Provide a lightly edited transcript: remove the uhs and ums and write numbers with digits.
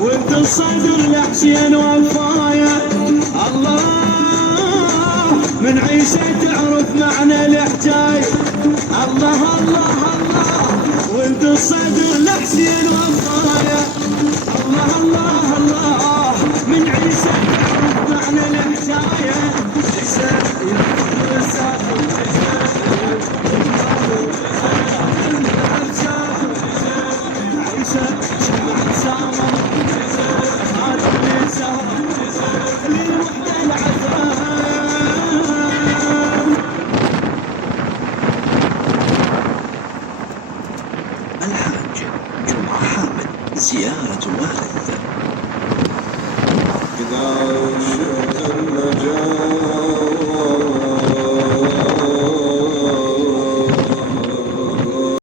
ولد الصدر لحسين وفايا. الله من عيسى تعرف معنى الحكاية. الله الله الله ولد الصدر لحسين وفايا. الله الله الله من عيسى تعرف معنى الحكاية. عيسى يرفض السافر عيسى شمع سامر هذا اللي سهر للوحدة العذاب. الحاج جمعة حامد زيارة والد.